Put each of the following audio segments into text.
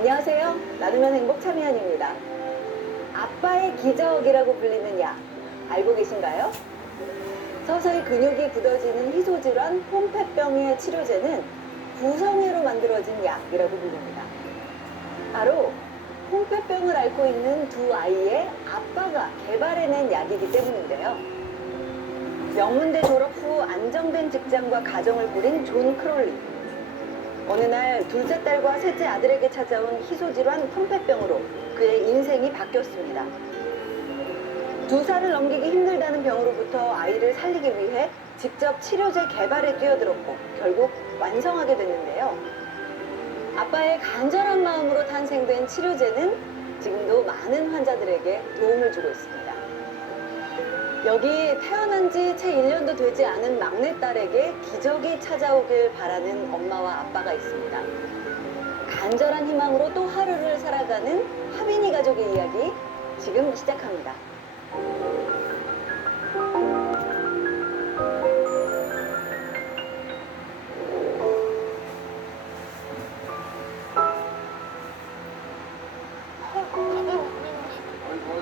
안녕하세요. 나누면 행복 참여연입니다. 아빠의 기적이라고 불리는 약 알고 계신가요? 서서히 근육이 굳어지는 희소질환 폼페병의 치료제는 구성회로 만들어진 약이라고 불립니다. 바로 폼페병을 앓고 있는 두 아이의 아빠가 개발해낸 약이기 때문인데요. 명문대 졸업 후 안정된 직장과 가정을 꾸린 존 크롤리. 어느 날 둘째 딸과 셋째 아들에게 찾아온 희소질환 폼페병으로 그의 인생이 바뀌었습니다. 2살을 넘기기 힘들다는 병으로부터 아이를 살리기 위해 직접 치료제 개발에 뛰어들었고 결국 완성하게 됐는데요. 아빠의 간절한 마음으로 탄생된 치료제는 지금도 많은 환자들에게 도움을 주고 있습니다. 여기 태어난 지 채 1년도 되지 않은 막내딸에게 기적이 찾아오길 바라는 엄마와 아빠가 있습니다. 간절한 희망으로 또 하루를 살아가는 하빈이 가족의 이야기 지금 시작합니다.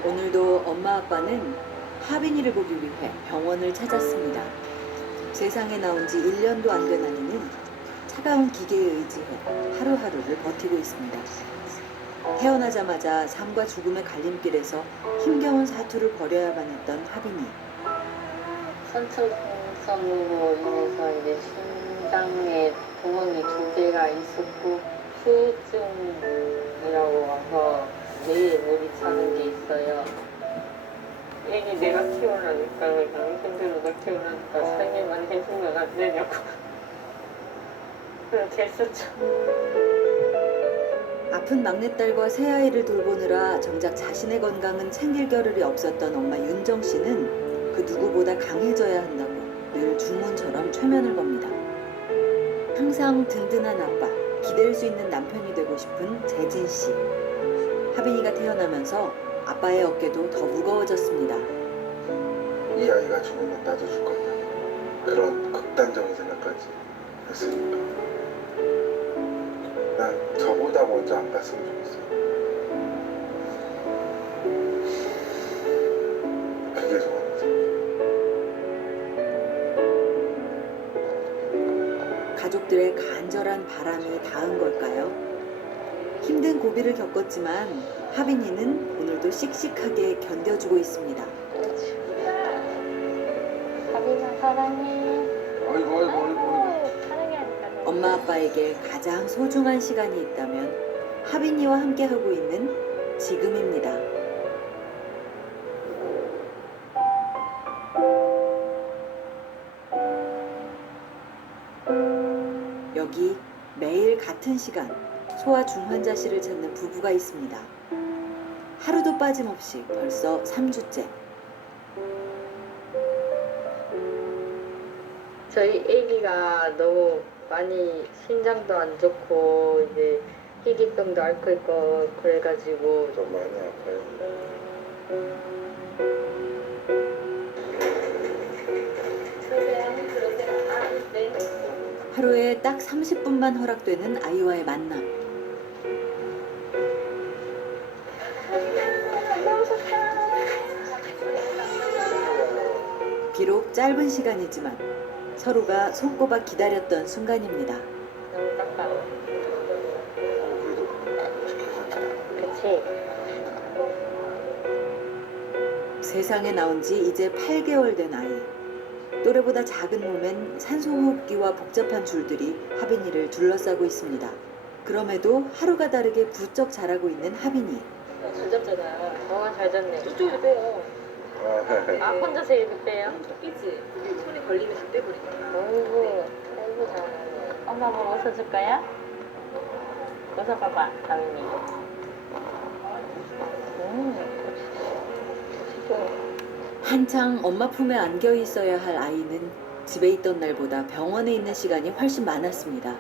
오늘도 엄마 아빠는 하빈이를 보기 위해 병원을 찾았습니다. 세상에 나온 지 1년도 안 된 아이는 차가운 기계에 의지해 하루하루를 버티고 있습니다. 태어나자마자 삶과 죽음의 갈림길에서 힘겨운 사투를 벌여야만 했던 하빈이. 선천성으로 인해서 이제 심장에 구멍이 2개가 있었고 후유증이라고 와서 뇌에 물이 차는 게 있어요. 애기 내가 키우라니까 힘들어서 키우라니까 살기만 해주면 안 되냐고 그렇게 했었죠. 아픈 막내딸과 새아이를 돌보느라 정작 자신의 건강은 챙길 겨를이 없었던 엄마 윤정 씨는 그 누구보다 강해져야 한다고 늘 주문처럼 최면을 겁니다. 항상 든든한 아빠, 기댈 수 있는 남편이 되고 싶은 재진 씨. 하빈이가 태어나면서 아빠의 어깨도 더 무거워졌습니다. 이 아이가 죽으면 나도 죽을 거다. 그런 극단적인 생각까지 했으니까. 난 저보다 먼저 안 갔으면 좋겠어. 그게 소원이지. 가족들의 간절한 바람이 닿은 걸까요? 힘든 고비를 겪었지만 하빈이는 오늘도 씩씩하게 견뎌주고 있습니다. 하빈아 사랑해. 아이고. 사랑하니까. 엄마 아빠에게 가장 소중한 시간이 있다면 하빈이와 함께하고 있는 지금입니다. 여기 매일 같은 시간 소아 중환자실을 찾는 부부가 있습니다. 하루도 빠짐없이 벌써 3주째. 저희 아기가 너무 많이 심장도 안 좋고 이제 희귀병도 앓고 있고 그래가지고 좀 많이 아파요. 하루에 딱 30분만 허락되는 아이와의 만남. 비록 짧은 시간이지만 서로가 손꼽아 기다렸던 순간입니다. 너무 깜깜. 그래도 그치? 세상에 나온 지 이제 8개월 된 아이. 또래보다 작은 몸엔 산소호흡기와 복잡한 줄들이 하빈이를 둘러싸고 있습니다. 그럼에도 하루가 다르게 부쩍 자라고 있는 하빈이. 잘 잤잖아. 잘 잤네. 저쪽으로 빼요. 혼자서 이렇게 빼요? 끼지? 손에 걸리면 다 빼버리니까. 아이고 잘하네. 엄마 뭐 웃어줄까요? 웃어봐봐, 다민이. 한창 엄마 품에 안겨 있어야 할 아이는 집에 있던 날보다 병원에 있는 시간이 훨씬 많았습니다.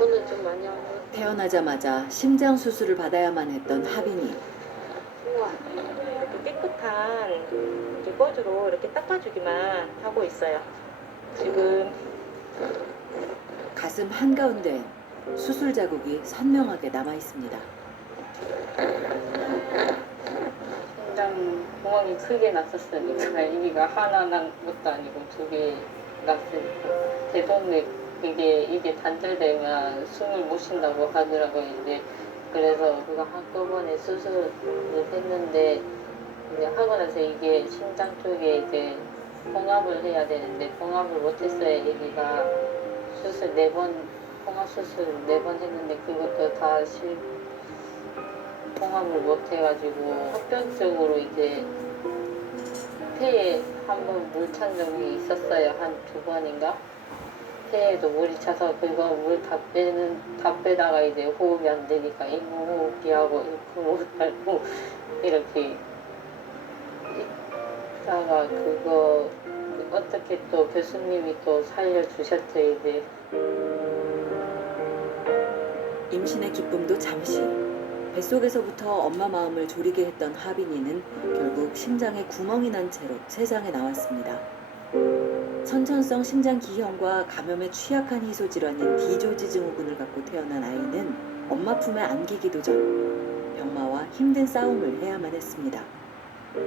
오늘 좀 많이 안 먹었어. 태어나자마자 심장 수술을 받아야만 했던 하빈이. 우와, 이렇게 깨끗한 이렇게 거즈로 이렇게 닦아주기만 하고 있어요. 지금 가슴 한가운데 수술 자국이 선명하게 남아 있습니다. 심장 구멍이 크게 났었으니까 여기가 하나 난 것도 아니고 2개 났으니까 대동맥 이게 단절되면 숨을 못 쉰다고 하더라고요. 이제 그래서 그거 한꺼번에 수술을 했는데 이제 하고 나서 이게 심장 쪽에 이제 봉합을 해야 되는데 봉합을 못했어요. 여기가 수술 4번 봉합 수술 4번 했는데 그것도 다 봉합을 못해가지고 합병증으로 이제 폐에 한번 물 찬 적이 있었어요. 한 2번인가? 폐에도 물이 차서 그거 물 다 빼다가 이제 호흡이 안 되니까 인공호흡기하고 인공호흡하고 이렇게 있다가 그거 어떻게 또 교수님이 또 살려주셨죠. 이제 임신의 기쁨도 잠시, 뱃속에서부터 엄마 마음을 졸이게 했던 하빈이는 결국 심장에 구멍이 난 채로 세상에 나왔습니다. 선천성 심장 기형과 감염에 취약한 희소 질환인 D조지 증후군을 갖고 태어난 아이는 엄마 품에 안기기도 전 병마와 힘든 싸움을 해야만 했습니다.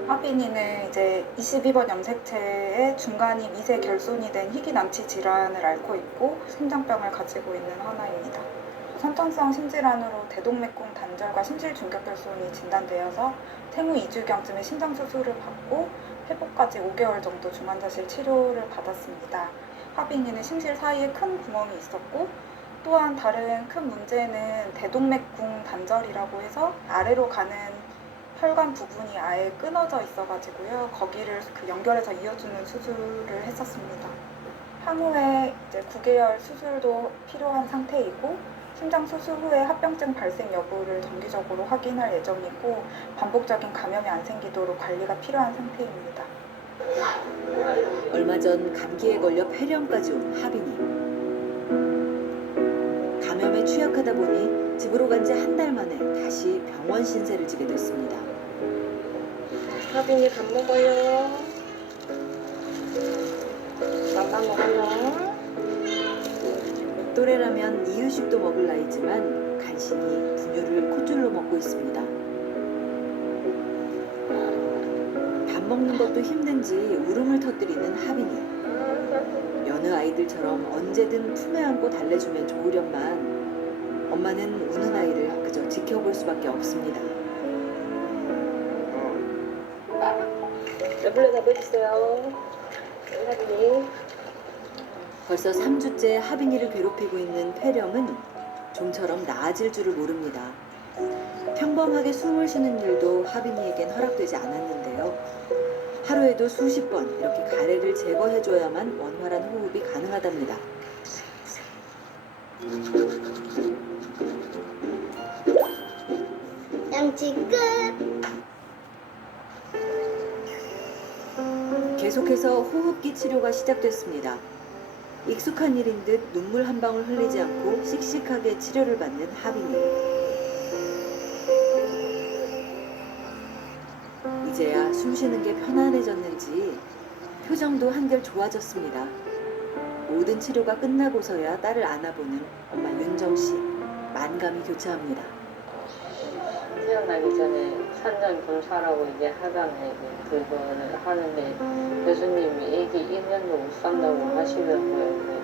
하빈이는 이제 22번 염색체에 중간이 미세 결손이 된 희귀난치 질환을 앓고 있고 심장병을 가지고 있는 하나입니다. 선천성 심질환으로 대동맥궁 단절과 심실 중격결손이 진단되어서 생후 2주경쯤에 심장 수술을 받고 회복까지 5개월 정도 중환자실 치료를 받았습니다. 하빈이는 심실 사이에 큰 구멍이 있었고 또한 다른 큰 문제는 대동맥궁 단절이라고 해서 아래로 가는 혈관 부분이 아예 끊어져 있어가지고요. 거기를 연결해서 이어주는 수술을 했었습니다. 향후에 이제 9개월 수술도 필요한 상태이고 심장 수술 후에 합병증 발생 여부를 정기적으로 확인할 예정이고 반복적인 감염이 안 생기도록 관리가 필요한 상태입니다. 얼마 전 감기에 걸려 폐렴까지 온 하빈이. 감염에 취약하다 보니 집으로 간 지 한 달 만에 다시 병원 신세를 지게 됐습니다. 하빈이 밥 먹어요. 밥 먹어요. 또래라면 이유식도 먹을 나이지만 간신히 분유를 콧줄로 먹고 있습니다. 밥 먹는 것도 힘든지 울음을 터뜨리는 하빈이. 여느 아이들처럼 언제든 품에 안고 달래주면 좋으련만 엄마는 우는 아이를 그저 지켜볼 수밖에 없습니다. 레블레 잡아주세요. 하빈이. 벌써 3주째 하빈이를 괴롭히고 있는 폐렴은 좀처럼 나아질 줄을 모릅니다. 평범하게 숨을 쉬는 일도 하빈이에겐 허락되지 않았는데요. 하루에도 수십 번 이렇게 가래를 제거해줘야만 원활한 호흡이 가능하답니다. 양치 끝. 계속해서 호흡기 치료가 시작됐습니다. 익숙한 일인 듯 눈물 한 방울 흘리지 않고 씩씩하게 치료를 받는 하빈이. 이제야 숨 쉬는 게 편안해졌는지 표정도 한결 좋아졌습니다. 모든 치료가 끝나고서야 딸을 안아보는 엄마 윤정 씨. 만감이 교차합니다. 태어나기 전에 산전 검사라고 이제 하잖아요. 그거를 하는데 교수님이 애기 1년도 못 산다고 하시더라고요.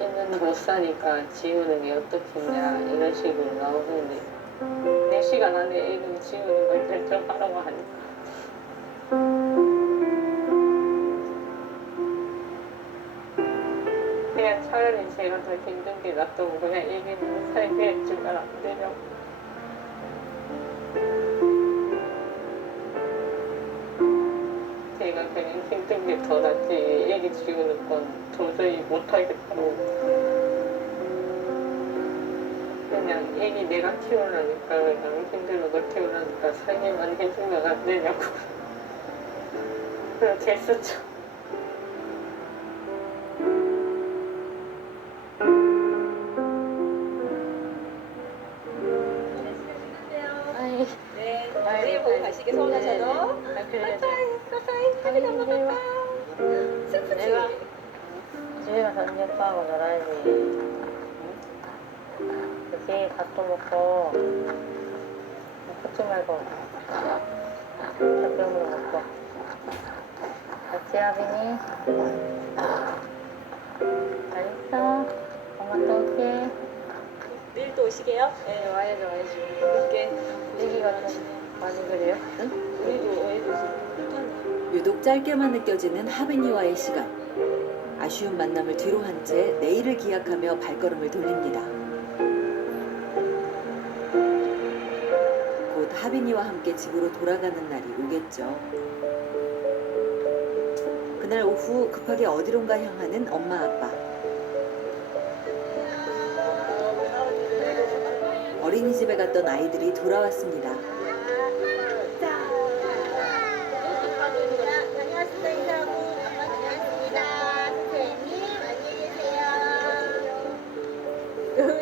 1년도 못 사니까 지우는 게 어떻겠냐 이런 식으로 나오는데 4시간 안에 애기 지우는 걸 결정하라고 하니까 그냥 차라리 제가 더 힘든 게 낫다고 그냥 애기는 살게 해주면 안 되냐고. 제가 그냥 힘든 게 더 낫지 애기 지우는 건 도저히 못하겠다고 그냥 애기 내가 키우라니까 그냥 힘들어도 키우라니까 살게만 해주면 안 되냐고 그렇게 했었죠. 네, 내일 보고 가시기 서운하셔도. 그래. 하빈이 한번 볼까요? 슬프지? 제가 더 안녕하고 놀아야지. 응? 그치? 밥도 먹고 걷지 말고 젖병으로 먹고. 같이 하빈이. 잘 있어. 엄마 또 올게. 내일 또 오시게요? 네, 와야죠, 와야죠. 이렇게 얘기가 좀 많이 그래요? 응? 우리도 유독 짧게만 느껴지는 하빈이와의 시간. 아쉬운 만남을 뒤로 한 채 내일을 기약하며 발걸음을 돌립니다. 곧 하빈이와 함께 집으로 돌아가는 날이 오겠죠. 그날 오후 급하게 어디론가 향하는 엄마 아빠. 어린이집에 갔던 아이들이 돌아왔습니다.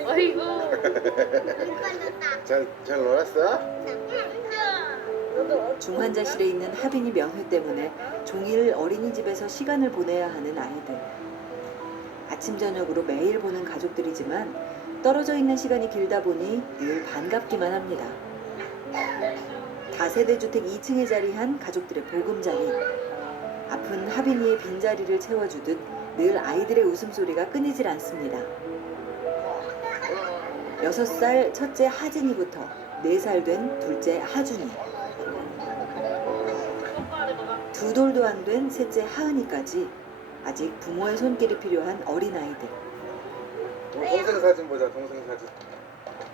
어이구. 잘 놀았어? 중환자실에 있는 하빈이 명회 때문에 종일 어린이집에서 시간을 보내야 하는 아이들. 아침 저녁으로 매일 보는 가족들이지만 떨어져 있는 시간이 길다 보니 늘 반갑기만 합니다. 다세대 주택 2층에 자리한 가족들의 보금자리. 아픈 하빈이의 빈자리를 채워주듯 늘 아이들의 웃음소리가 끊이질 않습니다. 6살 첫째 하진이부터 4살 된 둘째 하준이, 두 돌도 안 된 셋째 하은이까지 아직 부모의 손길이 필요한 어린아이들. 동생 사진 보자. 동생 사진.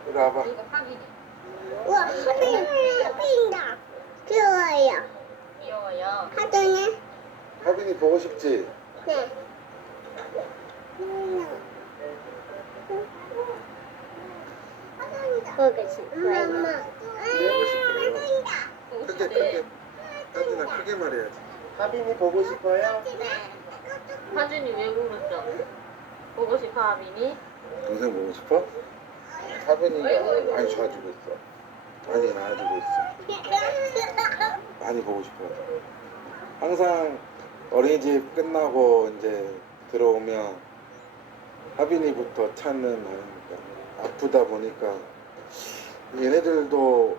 이리 와봐. 이거 하빈이. 우와, 하빈이다. 귀여워요. 귀여워요. 하동이? 하빈이 보고 싶지? 네. 보고 싶어요. 엄마. 보고 싶어요. 크게. 하빈아 크게 말해야지. 하빈이 보고 싶어요? 하준이 왜 울었죠? 보고 싶어 하빈이? 동생 보고 싶어? 하빈이 많이 좋아지고 있어. 많이 나아지고 있어. 많이 보고 싶어. 항상 어린이집 끝나고 이제 들어오면 하빈이부터 찾는 거니까 아프다 보니까 얘네들도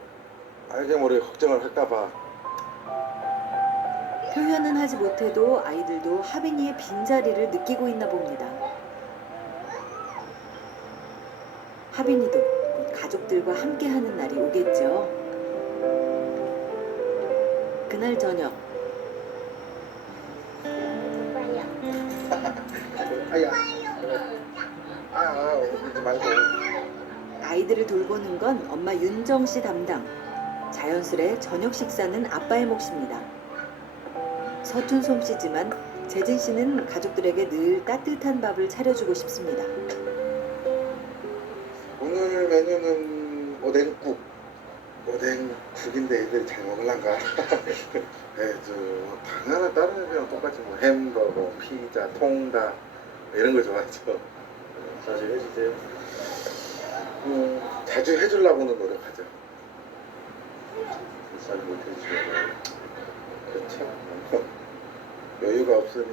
알게 모르게 걱정을 할까봐. 표현은 하지 못해도 아이들도 하빈이의 빈자리를 느끼고 있나 봅니다. 하빈이도 곧 가족들과 함께하는 날이 오겠죠. 그날 저녁 아야. 울지 말고. 아이들을 돌보는 건 엄마 윤정 씨 담당. 자연스레 저녁 식사는 아빠의 몫입니다. 서툰 솜씨지만 재진 씨는 가족들에게 늘 따뜻한 밥을 차려주고 싶습니다. 오늘 메뉴는 오뎅국. 오뎅국인데 애들이 잘 먹을란가? 네, 당연한 다른 애들이랑 똑같이 뭐 햄버거, 피자, 통닭 이런 거 좋아하죠. 자주 해주세요. 자주 해주려고는 노력하죠. 잘 못해주셔요. 그렇죠. 여유가 없으니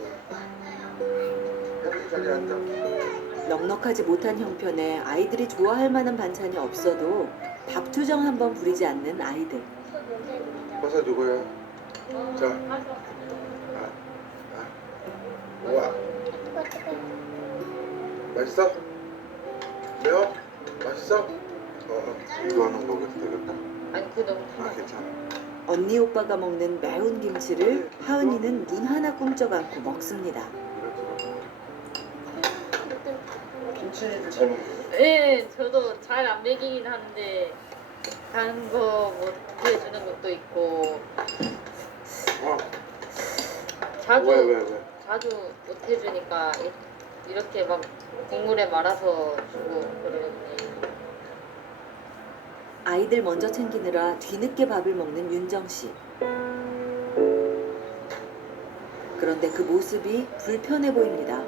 편히 자리에 앉아. 넉넉하지 못한 형편에 아이들이 좋아할 만한 반찬이 없어도 밥 투정 한번 부리지 않는 아이들. 버섯 누구야? 자, 우와, 맛있어? 매워? 맛있어? 이거 하나 먹어도 되겠다. 아니 그거 너무 아, 괜찮아. 언니 오빠가 먹는 매운 김치를 하은이는 눈 하나 꿈쩍 않고 먹습니다. 김치를 잘 먹는 네, 저도 잘 안 먹이긴 하는데 다른 거 못 해주는 것도 있고 자주 왜? 자주 못 해주니까 이렇게 막 국물에 말아서 주고 그러거든요. 아이들 먼저 챙기느라 뒤늦게 밥을 먹는 윤정 씨. 그런데 그 모습이 불편해 보입니다.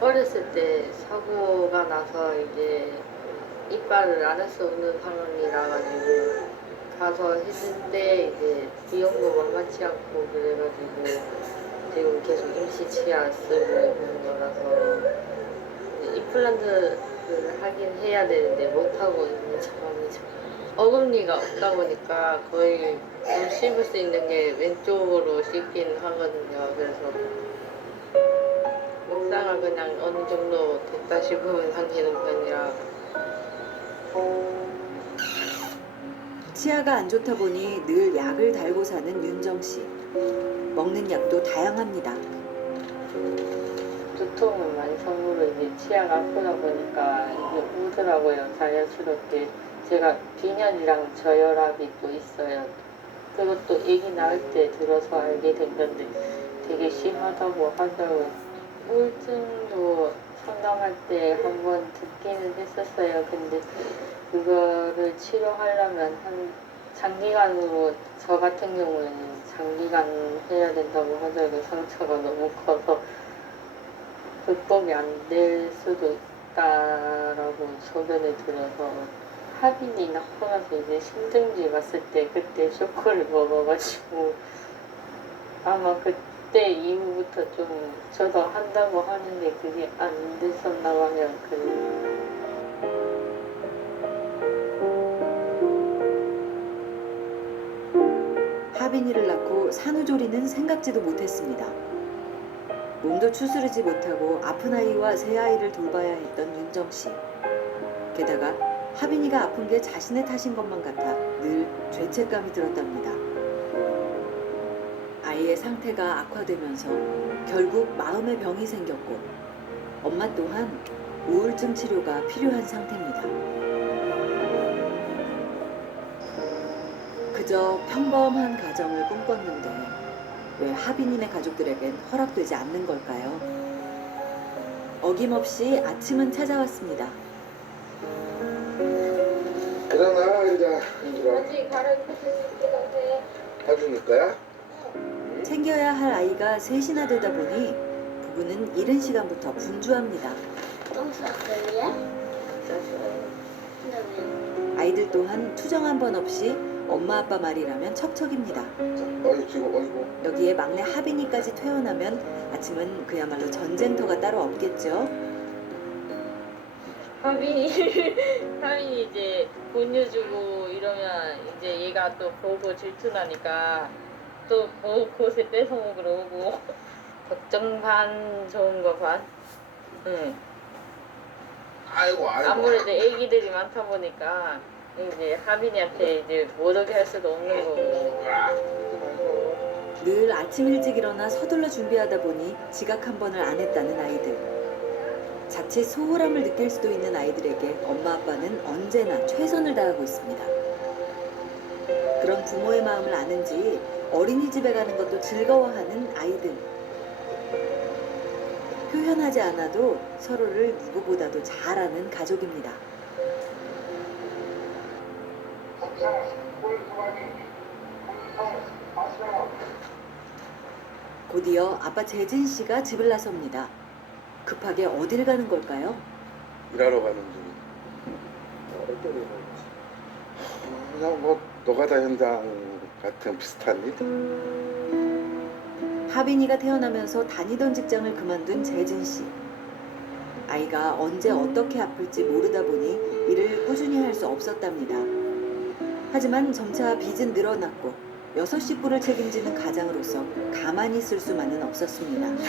어렸을 때 사고가 나서 이제 이빨을 안 할 수 없는 상황이라 가지고 가서 했는데 이제 비용도 만만치 않고 그래가지고 지금 계속 임시 치아 쓰고 있는 거라서 임플란트를 하긴 해야 되는데 못하고 있는 상황이죠. 어금니가 없다 보니까 거의 좀 씹을 수 있는 게 왼쪽으로 씹긴 하거든요. 그래서 먹다가 그냥 어느 정도 됐다 싶으면 당기는 편이라. 치아가 안 좋다 보니 늘 약을 달고 사는 윤정 씨. 먹는 약도 다양합니다. 두통은 많성으로 이제 치아가 아프다 보니까 이게 오더라고요. 자연스럽게. 제가 빈혈이랑 저혈압이 또 있어요. 그것도 아기 낳을 때 들어서 알게 된 건데 되게 심하다고 하더라고요. 우울증도 상담할 때 한번 듣기는 했었어요. 근데 그거를 치료하려면 장기간으로 저 같은 경우에는 장기간 해야 된다고 하더라고요. 상처가 너무 커서 극복이 안 될 수도 있다라고 소견을 들어서 하빈이 낳고 나서 이제 신증지 갔을 때 그때 쇼크를 먹어가지고 아마 그때 이후부터 좀 저도 한다고 하는데 그게 안 됐었나 봐요. 하빈이를 낳고 산후조리는 생각지도 못했습니다. 몸도 추스르지 못하고 아픈 아이와 새 아이를 돌봐야 했던 윤정 씨. 게다가 하빈이가 아픈 게 자신의 탓인 것만 같아 늘 죄책감이 들었답니다. 아이의 상태가 악화되면서 결국 마음의 병이 생겼고 엄마 또한 우울증 치료가 필요한 상태입니다. 그저 평범한 가정을 꿈꿨는데 왜 하빈이네 가족들에겐 허락되지 않는 걸까요? 어김없이 아침은 찾아왔습니다. 일어나 이제 얘들아. 바지 갈아입고 해줄 거야? 챙겨야 할 아이가 셋이나 되다 보니 부부는 이른 시간부터 분주합니다. 똥 쌌어요? 아이들 또한 투정 한 번 없이 엄마 아빠 말이라면 척척입니다. 어이 지금 어이구. 여기에 막내 하빈이까지 퇴원하면 아침은 그야말로 전쟁터가 따로 없겠죠. 하빈이 이제 분유 주고 이러면 이제 얘가 또 보고 질투나니까 또 곳에 뺏어 먹으러 오고 걱정 반 좋은 거 반. 응. 아이고. 아무래도 애기들이 많다 보니까 이제 하빈이한테 이제 못 오게 할 수도 없는 거고. 늘 아침 일찍 일어나 서둘러 준비하다 보니 지각 한 번을 안 했다는 아이들. 자칫 소홀함을 느낄 수도 있는 아이들에게 엄마 아빠는 언제나 최선을 다하고 있습니다. 그런 부모의 마음을 아는지 어린이집에 가는 것도 즐거워하는 아이들. 표현하지 않아도 서로를 누구보다도 잘 아는 가족입니다. 곧이어 아빠 재진 씨가 집을 나섭니다. 급하게 어딜 가는 걸까요? 일하러 가는 중이. 그냥 뭐 노가다 현장 같은 비슷한 일? 하빈이가 태어나면서 다니던 직장을 그만둔 재진 씨. 아이가 언제 어떻게 아플지 모르다 보니 일을 꾸준히 할 수 없었답니다. 하지만 점차 빚은 늘어났고 6 식구를 책임지는 가장으로서 가만히 있을 수만은 없었습니다.